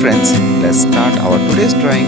friends, let's start our today's drawing.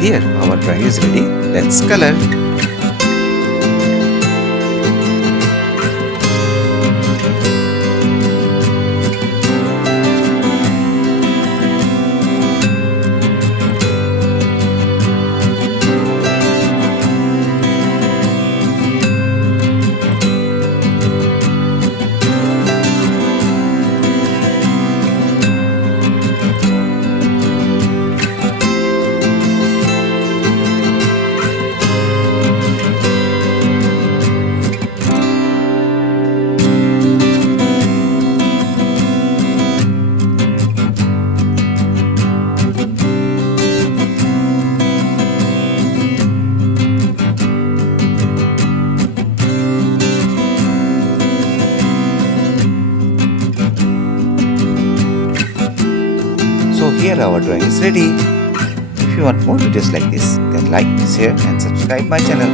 Here our drawing is ready. Let's color. So here our drawing is ready. If you want more videos like this, then like, share and subscribe my channel.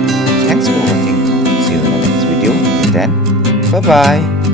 Thanks for watching. See you in the next video. Till then, bye bye.